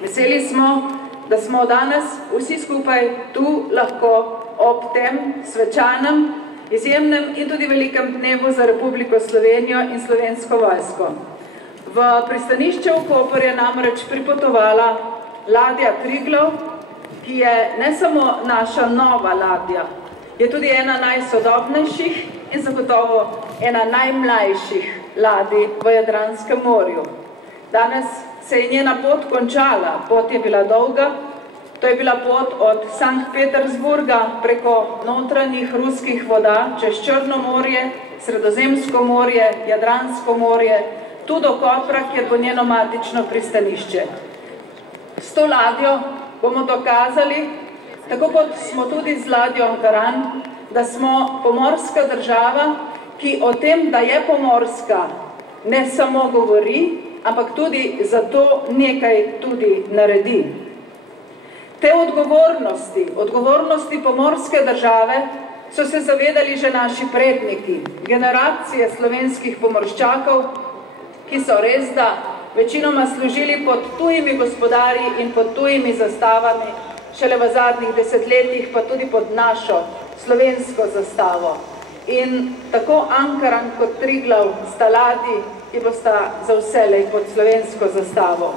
Veseli smo, da smo danes vsi skupaj tu lahko ob tem svečanem, izjemnem in tudi velikem dnevu za Republiko Slovenijo in Slovensko vojsko. V pristanišče v Koper je namreč pripotovala ladja Triglav, ki je ne samo naša nova ladja, je tudi ena najsodobnejših in zagotovo ena najmlajših ladij v Jadranskem morju. Danes se je njena pot končala, pot je bila dolga, to je bila pot od Sankt Petersburga preko notranjih ruskih voda, čez Črno morje, Sredozemsko morje, Jadransko morje, tu do Kopra, kjer bo njeno matično pristanišče. S to ladjo bomo dokazali, tako kot smo tudi z ladjo Ankaran, da smo pomorska država, ki o tem, da je pomorska, ne samo govori, ampak tudi zato nekaj tudi naredi. Te odgovornosti pomorske države so se zavedali že naši predniki, generacije slovenskih pomorščakov, ki so res da večinoma služili pod tujimi gospodarji in pod tujimi zastavami, šele v zadnjih desetletjih pa tudi pod našo slovensko zastavo. In tako Ankaran kot Triglav sta ladji, ki bosta za vselej pod slovensko zastavo.